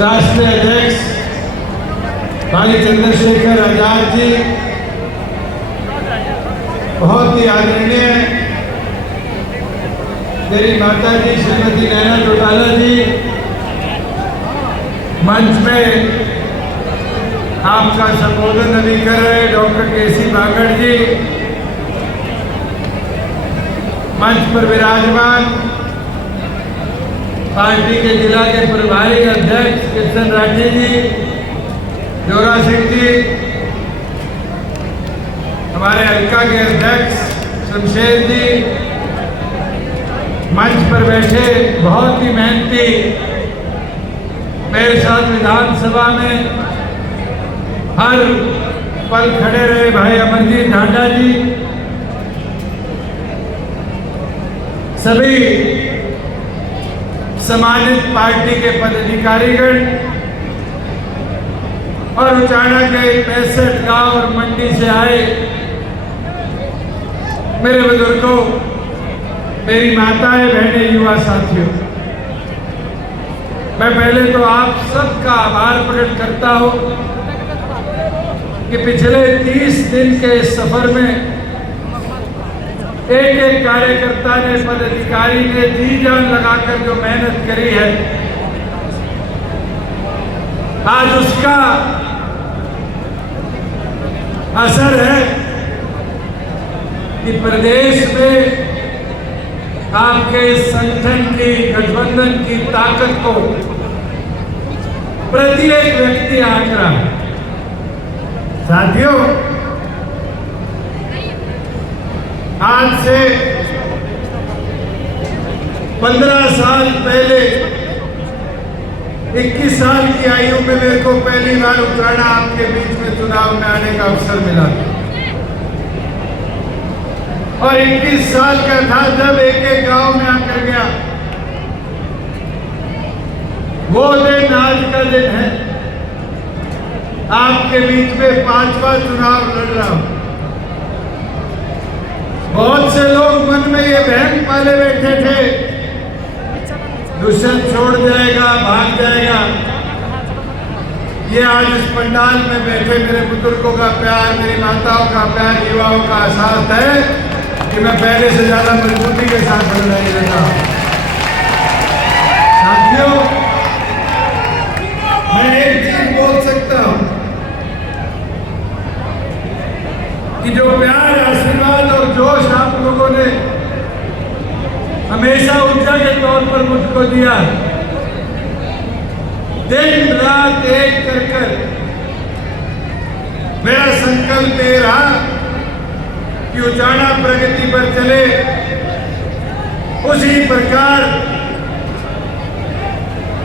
राष्ट्रीय अध्यक्ष भाई चंद्रशेखर आजाद जी, बहुत ही आदरणीय मेरी माता जी श्रीमती नैना चौटाला जी, मंच में आपका संबोधन अभी कर रहे डॉक्टर केसी बागड़ जी, मंच पर विराजमान पार्टी के जिला के प्रभारी अध्यक्ष कृष्ण राठी जी, जोरा सिंह जी, हमारे हल्का के अध्यक्ष शमशेर जी, मंच पर बैठे बहुत ही मेहनती मेरे साथ विधानसभा में हर पल खड़े रहे भाई अमरजीत ढांडा जी, सभी सम्मानित पार्टी के पदाधिकारीगण और उचाना के 65 गांव और मंडी से आए मेरे बुजुर्गों, मेरी माताएं, बहनें, युवा साथियों, मैं पहले तो आप सबका आभार प्रकट करता हूं कि पिछले 30 दिन के इस सफर में एक एक कार्यकर्ता ने, पदाधिकारी ने जी जान लगाकर जो मेहनत करी है, आज उसका असर है कि प्रदेश में आपके संगठन की, गठबंधन की ताकत को प्रत्येक व्यक्ति आंक रहा है। साथियों, आज से 15 साल पहले 21 साल की आयु में मेरे को पहली बार उतराना आपके बीच में चुनाव में आने का अवसर मिला और 21 साल का था जब एक एक गांव में आकर गया। वो दिन आज का दिन है, आपके बीच में 5वां चुनाव लड़ रहा हूं। बहुत से लोग मन में ये बहम पाले बैठे थे, दुष्यंत छोड़ जाएगा, भाग जाएगा। ये आज इस पंडाल में बैठे मेरे बुजुर्गों का प्यार, मेरी माताओं का प्यार, युवाओं का एहसास है कि मैं पहले से ज्यादा मजबूती के साथ लड़ाई लड़ रहा हूं। साथियों, मैं एक चीज बोल सकता हूं कि जो प्यार, आशीर्वाद और जोश आप लोगों ने हमेशा ऊर्जा के तौर पर मुझको दिया, दिन रात एक कर मेरा संकल्प ये रहा कि उचाना प्रगति पर चले। उसी प्रकार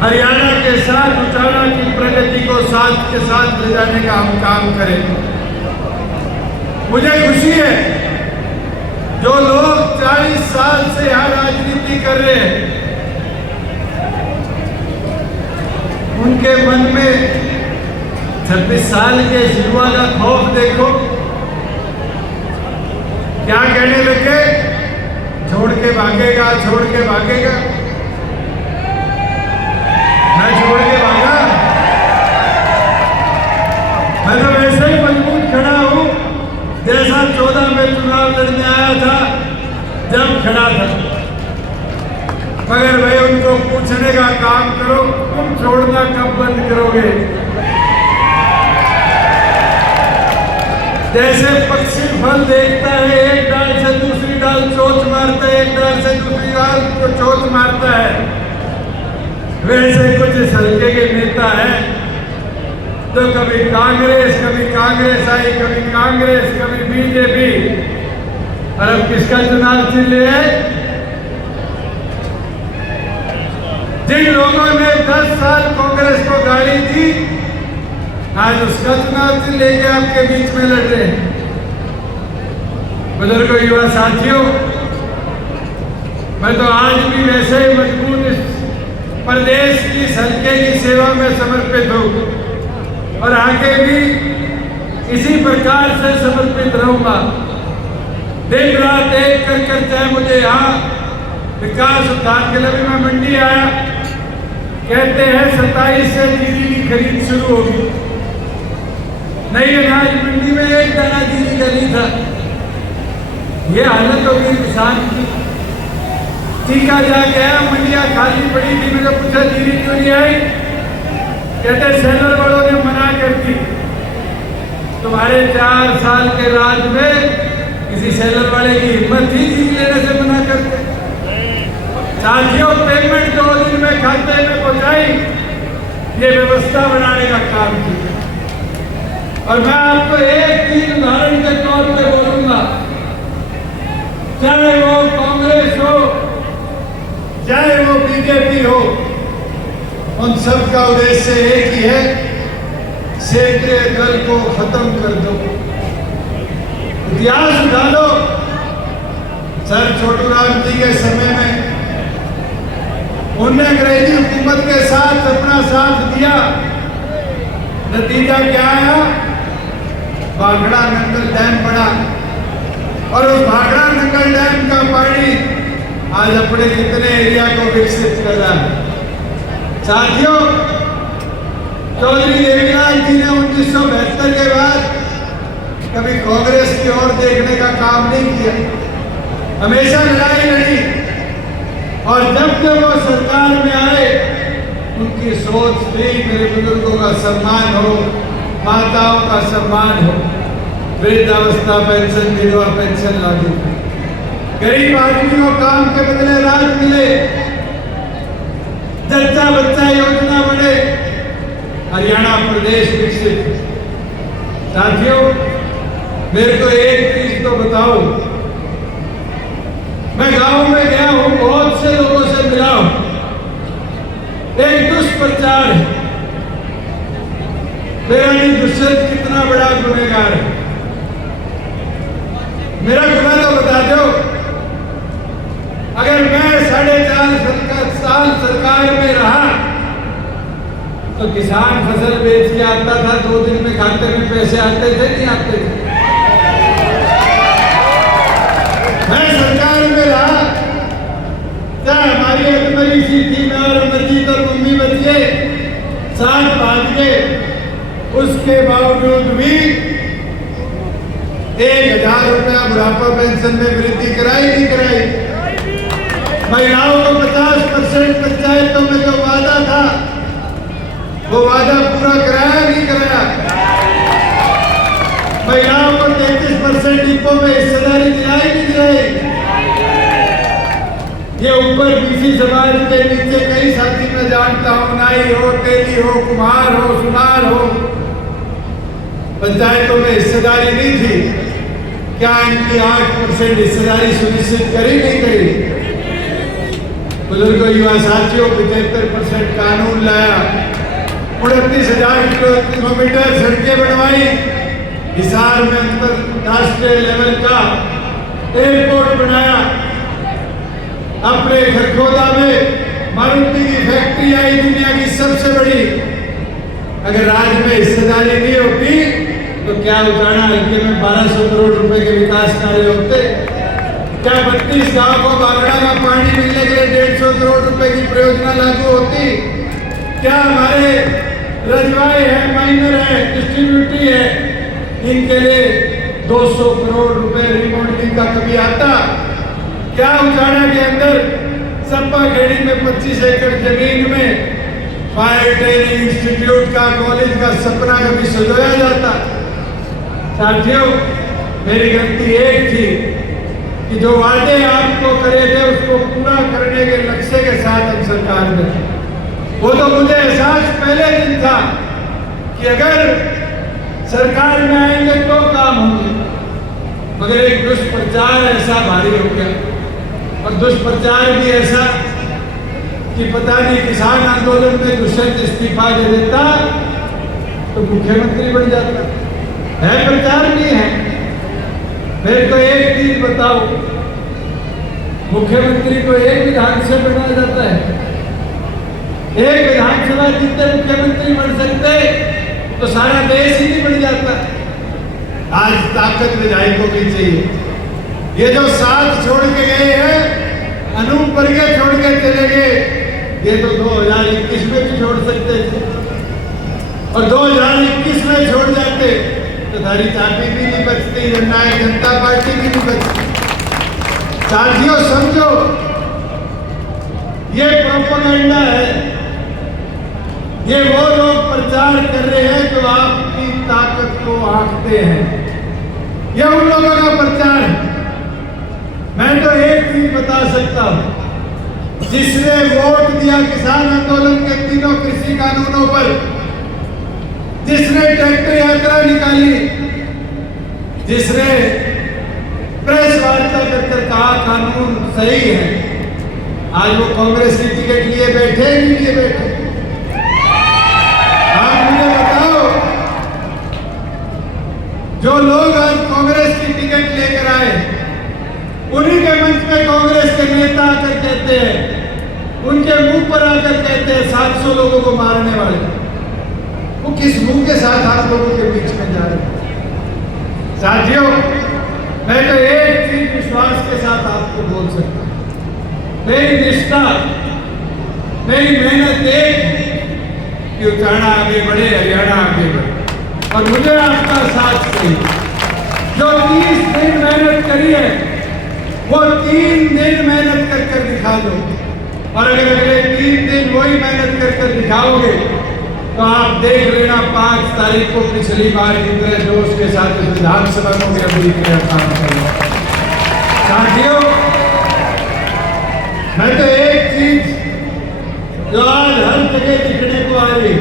हरियाणा के साथ उचाना की प्रगति को साथ के साथ ले जाने का हम काम करें। मुझे खुशी है जो लोग 40 साल से यहां राजनीति कर रहे हैं, उनके मन में 26 साल के युवा का खौफ देखो। क्या कहने लगे? छोड़ के भागेगा, छोड़ के भागेगा। मैं छोड़ के भागा? मैं तो वैसे ही मजबूत खड़ा हूं जैसा 14 में चुनाव लड़ने आया था, जब खड़ा था। मगर भाई उनको पूछने का काम करो, तुम छोड़ना कब बंद करोगे? जैसे पक्षी फल देखता है, एक डाल से दूसरी डाल चोंच मारता है, एक डाल से दूसरी डाल को चोंच मारता है, वैसे कुछ इस हल्के के नेता है तो कभी कांग्रेस आई, कभी कांग्रेस, कभी बीजेपी, और अब किसका चुनाव चिन्ह है? जिन लोगों ने 10 साल कांग्रेस को गाली दी, आज उसका चुनाव चिन्ह लेके आपके बीच में लड़ रहे हैं। बुजुर्गों, युवा साथियों, मैं तो आज भी वैसे ही मजबूत इस प्रदेश की, इस हल्के की सेवा में समर्पित हूं और आगे भी इसी प्रकार से समर्पित रहूंगा। दिन रात एक कर चाहे मुझे यहाँ विकास उद्धार के लिए भी मैं मंडी आया, कहते हैं 27 से जीरी की खरीद शुरू होगी। नई अनाज मंडी में एक दाना जीरी का नहीं था। ये हालत हो गई किसान की। टीका जाके आया, मंडियां खाली पड़ी थी। मैंने पूछा जीरी क्यों नहीं आई? कहते सेलर वालों ने मना कर दी। तुम्हारे 4 साल के राज में किसी सेलर वाले की हिम्मत ही जीरी लेने से मना करते। साथियों, पेमेंट 2 दिन में खाते में पहुंचाई, ये व्यवस्था बनाने का काम किया। और मैं आपको एक 3 उदाहरण के तौर पे बोलूंगा। चाहे वो कांग्रेस हो, चाहे वो बीजेपी हो, उन सब का उद्देश्य एक ही है, क्षेत्रीय दल को खत्म कर दो। इतिहास उठा लो। सर छोटूराम जी के समय में उन्होंने अंग्रेजी हुकूमत के साथ अपना साथ दिया। नतीजा क्या आया? भाखड़ा नंगल डैम बना और उस भाखड़ा नंगल डैम का पानी आज अपने कितने एरिया को विकसित कर रहा है। साथियों, चौधरी देवीलाल जी ने 1972 के बाद कभी कांग्रेस की ओर देखने का काम नहीं किया, हमेशा लड़ाई लड़ी। और जब वो सरकार में आए, उनकी सोच थी मेरे बुजुर्गों का सम्मान हो, माताओं का सम्मान हो, वृद्धावस्था पेंशन, विधवा पेंशन लागू, गरीब आदमी को काम के बदले राज मिले, जच्चा बच्चा योजना बने, हरियाणा प्रदेश विकसित। साथियों, मेरे को एक चीज तो बताओ। मैं गांव में गया हूं, बहुत से लोगों से मिला हूं। एक दुष्प्रचार है, मेरा नहीं दुष्यंत कितना बड़ा गुनहगार है। मेरा गुनाह तो बता दो। अगर मैं 4.5 साल सरकार में रहा तो किसान फसल बेच के आता था, 2 दिन में खाते में पैसे आते थे नहीं आते थे? मैं सरकार में रहा, चाहे हमारी अजमरी सी थी, मैं और अमरजीत और मम्मी बच्चे 7 भाग के, उसके बावजूद भी 1000 रुपया बुढ़ापा पेंशन में वृद्धि कराई नहीं कराई। महिलाओं को 50% पंचायतों में जो वादा था, वो वादा पूरा कराया नहीं कराया। महिलाओं को 33% डिपो में हिस्सेदारी दिलाई नहीं दिलाई। ये ऊपर बीसी समाज के नीचे कई साथी मैं जानता हूं, नाई हो, तेली हो, कुम्हार हो, सुनार हो, पंचायतों में हिस्सेदारी नहीं थी। क्या इनकी 8% हिस्सेदारी सुनिश्चित करी नहीं करी? बुजुर्गों, युवा साथियों, 75% कानून लाया, 29,000 किलोमीटर सड़कें बनवाई, हिसार में अंतरराष्ट्रीय लेवल का एयरपोर्ट बनाया, अपने खरगोदा में मारुति की फैक्ट्री आई, दुनिया की सबसे बड़ी। अगर राज्य में हिस्सेदारी नहीं होती तो क्या उजाड़ा हल्के में 1200 करोड़ रुपए के विकास कार्य होते? क्या 32 गांव को बागड़ा का पानी मिलने के लिए 150 करोड़ रुपए की परियोजना लागू होती? क्या हमारे रजवाए हैं, माइनर है, डिस्ट्रीब्यूटरी है, इनके लिए 200 करोड़ रुपए रिमॉडलिंग का कभी आता? क्या उजाड़ा के अंदर सप्पा खेड़ी में 25 एकड़ जमीन में फायर ट्रेनिंग इंस्टीट्यूट का, कॉलेज का सपना कभी सजोया जाता? साथियों, मेरी गलती एक थी कि जो वादे आपको करे थे उसको पूरा करने के लक्ष्य के साथ हम सरकार में, वो तो मुझे एहसास पहले दिन था कि अगर सरकार में आएंगे तो काम होंगे, मगर एक दुष्प्रचार ऐसा भारी हो गया, और दुष्प्रचार भी ऐसा कि पता नहीं किसान आंदोलन में दुष्यंत इस्तीफा दे देता तो मुख्यमंत्री बन जाता। है प्रचार नहीं है। मेरे को एक चीज बताओ, मुख्यमंत्री को एक विधानसभा बनाया जाता है, एक विधानसभा जितने मुख्यमंत्री बन सकते तो सारा देश ही नहीं बन जाता। आज ताकत विधायकों की चाहिए। ये जो साथ छोड़ के गए हैं, अनूप बर्गे छोड़ के चले गए, ये तो 2021 में भी छोड़ सकते थे, और 2021 में छोड़ जाते तो धारी चाबी भी नहीं बचती, जननायक जनता पार्टी भी नहीं बचती। साथियों समझो, ये प्रोपेगेंडा है, ये वो लोग प्रचार कर रहे हैं जो आपकी ताकत को आंकते हैं, ये उन लोगों का प्रचार है। मैं तो एक चीज बता सकता हूं, जिसने वोट दिया किसान आंदोलन के तीनों कृषि कानूनों पर, जिसने ट्रैक्टर यात्रा निकाली, जिसने प्रेस वार्ता कर कहा कानून सही है, आज वो कांग्रेस की टिकट लिए बैठे नहीं लिए बैठे। आप मुझे बताओ, जो लोग आज कांग्रेस की टिकट लेकर आए, उन्हीं के मंच में कांग्रेस के नेता आकर कहते हैं, उनके मुंह पर आकर कहते हैं 700 लोगों को मारने वाले। वो किस मुंह के साथ आप लोगों के बीच में जा रहे हैं? साथियों, मैं तो एक चीज विश्वास के साथ आपको बोल सकता हूं, मेरी निष्ठा, मेरी मेहनत एक कि उत्तराखंड आगे बढ़े, हरियाणा आगे बढ़े, और मुझे आपका साथ चाहिए। जो 30 दिन मेहनत करी है, वो 3 दिन मेहनत कर दिखा दो, और अगर अगले 3 दिन वही मेहनत कर दिखाओगे तो आप देख लेना 5 तारीख को पिछली बार कितने जोश के साथ विधानसभा में अभी काम करेंगे। साथियों, मैं तो एक चीज जो आज हर जगह दिखने को आ रही,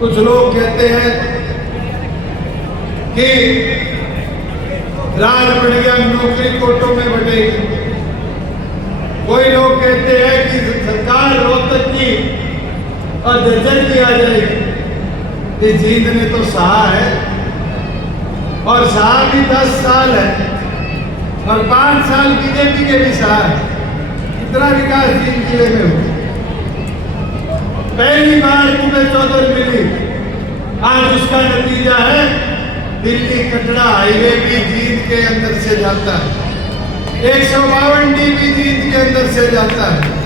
कुछ लोग कहते हैं कि राज बढ़ गया, नौकरी कोटों में बटेगी। कोई लोग कहते हैं कि सरकार रोहतक की और जर्जर की आ जाएगी। इस जीत ने तो सहा है, और सहा भी 10 साल है, और 5 साल बीजेपी के भी सहा है। कितना विकास जींद जिले में हो। पहली बार तुम्हें चौधर मिली, आज उसका नतीजा है दिल्ली कटरा हाईवे भी जींद के अंदर से जाता है, 152 भी जींद के अंदर से जाता है।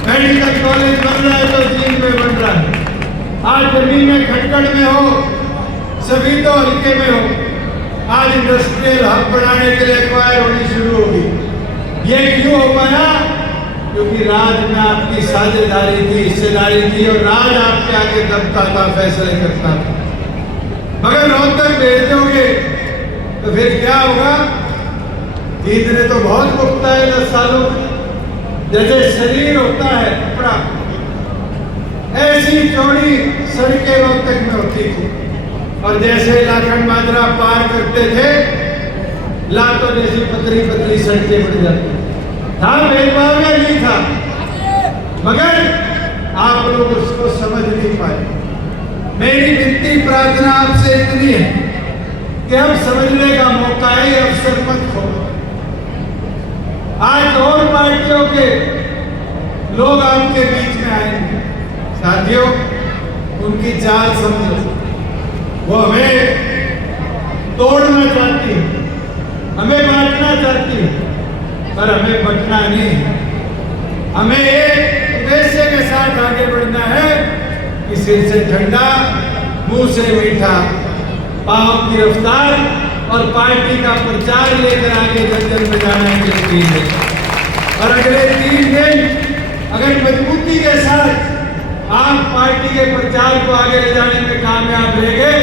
मेडिकल कॉलेज बन रहा है तो जींद में बन रहा है। आज जमीनें खटकड़ में हो, सभी तो हल्के में हो। आज इंडस्ट्रियल हब बनाने के लिए एक्वायर होनी शुरू होगी। ये क्यों हो पाया? क्योंकि राज में आपकी साझेदारी थी, हिस्सेदारी थी, और राज आपके आगे दबता था, फैसले करता था। मगर रोहतक भेज दोगे तो फिर क्या होगा? जींद ने तो बहुत भुगता है 10 सालों में। जैसे शरीर होता है कपड़ा, ऐसी चौड़ी सड़कें रोहतक में होती थी, और जैसे लाखन माजरा पार करते थे, लातों जैसी पतली पतली सड़कें बढ़ जाती था। भेदभाव में नहीं था, मगर आप लोग उसको समझ नहीं पाए। मेरी विनती प्रार्थना आपसे इतनी है कि अब समझने का मौका है, अवसर मत खो। आज और पार्टियों के लोग आपके बीच में आएंगे। साथियों, उनकी चाल समझो। वो हमें तोड़ना चाहती है, हमें बांटना चाहती है, पर हमें बंटना नहीं है। हमें एक उद्देश्य के साथ आगे बढ़ना है कि सिर से ठंडा, मुंह से मीठा, पांव की रफ्तार और पार्टी का प्रचार लेकर आगे जन में जाना है। और अगले 3 दिन अगर मजबूती के साथ आप पार्टी के प्रचार को आगे ले जाने में कामयाब रह गए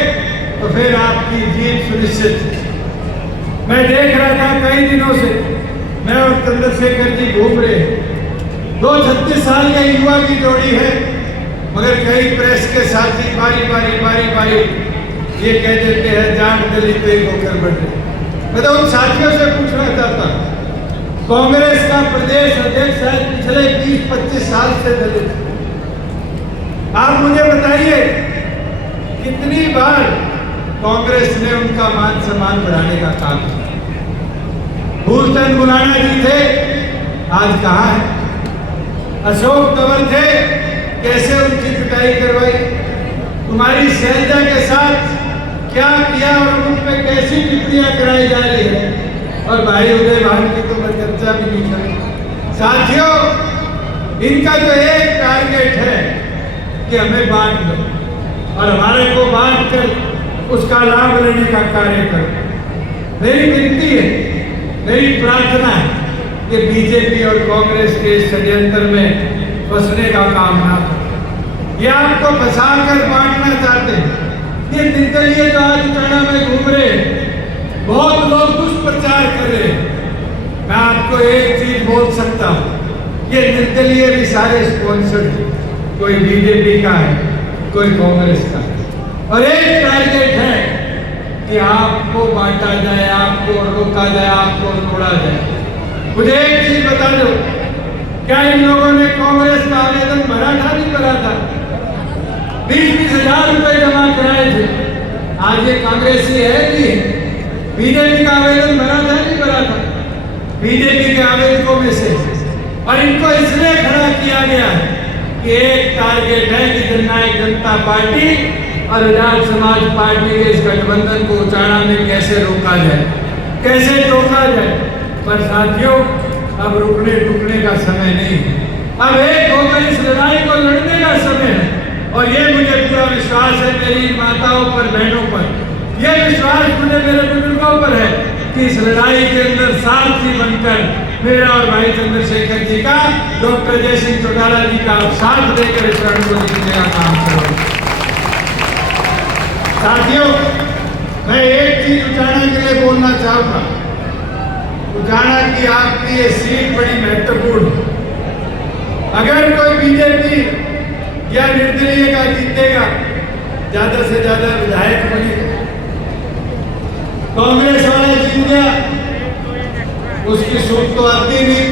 तो फिर आपकी जीत सुनिश्चित है। मैं देख रहा था कई दिनों से, मैं और चंद्रशेखर जी घूम रहे, 2 36 साल के युवा की जोड़ी है, मगर कई प्रेस के साथी बारी ये कह देते हैं जाट दलित एक होकर बढ़े। मैं तो उन साथियों से पूछना चाहता हूं, कांग्रेस का प्रदेश अध्यक्ष है, पिछले 20-25 साल से दलित। आप मुझे बताइए कितनी बार कांग्रेस ने उनका मान सम्मान बढ़ाने का काम किया? फूलचंद बुलाना जी थे, आज कहाँ है? अशोक तंवर थे, कैसे उनकी पिटाई करवाई? तुम्हारी शैलजा के साथ क्या किया और उन पे कैसी टिप्पणियां कराई जा रही है? और भाई उदय भान की तो मैं चर्चा भी नहीं करूं। साथियों, इनका तो एक टारगेट है कि हमें बांट दो और हमारे को बांट कर उसका लाभ लेने का कार्य करो। मेरी विनती है, मेरी प्रार्थना है कि बीजेपी और कांग्रेस के षड्यंत्र में फंसने का काम ना करो। ये आपको फंसाकर बांटना चाहते हैं। ये निर्दलीय जो आज उचाना में घूम रहे, बहुत लोग दुष्प्रचार कर रहे हैं। मैं आपको एक चीज बोल सकता हूँ, ये निर्दलीय भी सारे स्पॉन्सर्ड, कोई बीजेपी का है, कोई कांग्रेस का है, और एक टारगेट है कि आपको बांटा जाए, आपको रोका जाए, आपको तोड़ा जाए। मुझे एक चीज बता दो, क्या इन लोगों ने कांग्रेस का आवेदन भरा था? नहीं भरा था। 20-20 हजार रुपए जमा कराए थे। आज ये कांग्रेसी है नहीं, बीजेपी का आवेदन भरा था? नहीं भरा था। बीजेपी के आवेदकों में से, और इनको इसलिए खड़ा किया गया है कि एक टारगेट है कि जननायक जनता पार्टी और आजाद समाज पार्टी के इस गठबंधन को उचाना में कैसे रोका जाए, कैसे रोका जाए। पर साथियों, अब रुकने टुकने का समय नहीं है। अब एक होकर इस लड़ाई को लड़ने का समय है। और ये मुझे पूरा विश्वास है मेरी माताओं पर, बहनों पर, यह विश्वास मुझे मेरे बुजुर्गों पर है कि इस लड़ाई के अंदर सारथी बनकर मेरा और भाई चंद्रशेखर जी का, डॉक्टर जय सिंह चौटाला जी का साथ देकर इस रण को जीतने का काम करो। साथियों, मैं एक चीज उचाना के लिए बोलना चाहूंगा। उचाना की आपकी ये सीट बड़ी महत्वपूर्ण है। अगर कोई बीजेपी या निर्दलीय का जीतेगा, ज्यादा से ज्यादा विधायक बनेगा। कांग्रेस वाला जीत गया, उसकी सूट तो आती नहीं,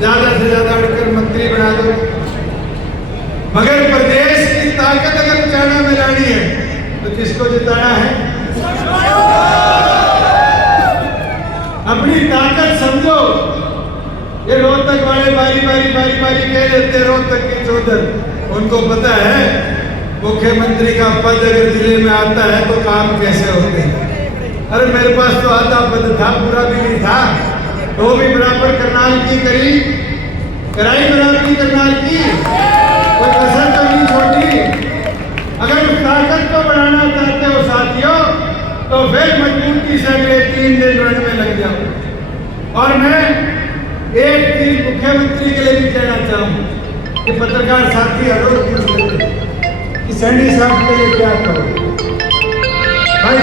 ज्यादा से ज्यादा अड़कर मंत्री बना दो। मगर प्रदेश की ताकत अगर उचाना में लानी है तो किसको जिताना है? अपनी ताकत समझो। ये रोहतक वाले बारी कह देते, रोहतक की चौधर, उनको पता है मुख्यमंत्री का पद अगर जिले में आता है तो काम कैसे होते हैं। अरे मेरे पास तो आधा पद था, पूरा भी नहीं था, तो भी बराबर करनाल की कराई, बराबरी करनाल की, कोई कसर तो नहीं छोड़ी। अगर उस ताकत को बढ़ाना चाहते हो साथियों, तो फिर मजबूती से अगले 3 दिन रण में लग जाओ। और मैं एक चीज मुख्यमंत्री के लिए भी कहना चाहूँ कि पत्रकार साथी हरोड़ कि सैनी साहब के लिए क्या करो भाई।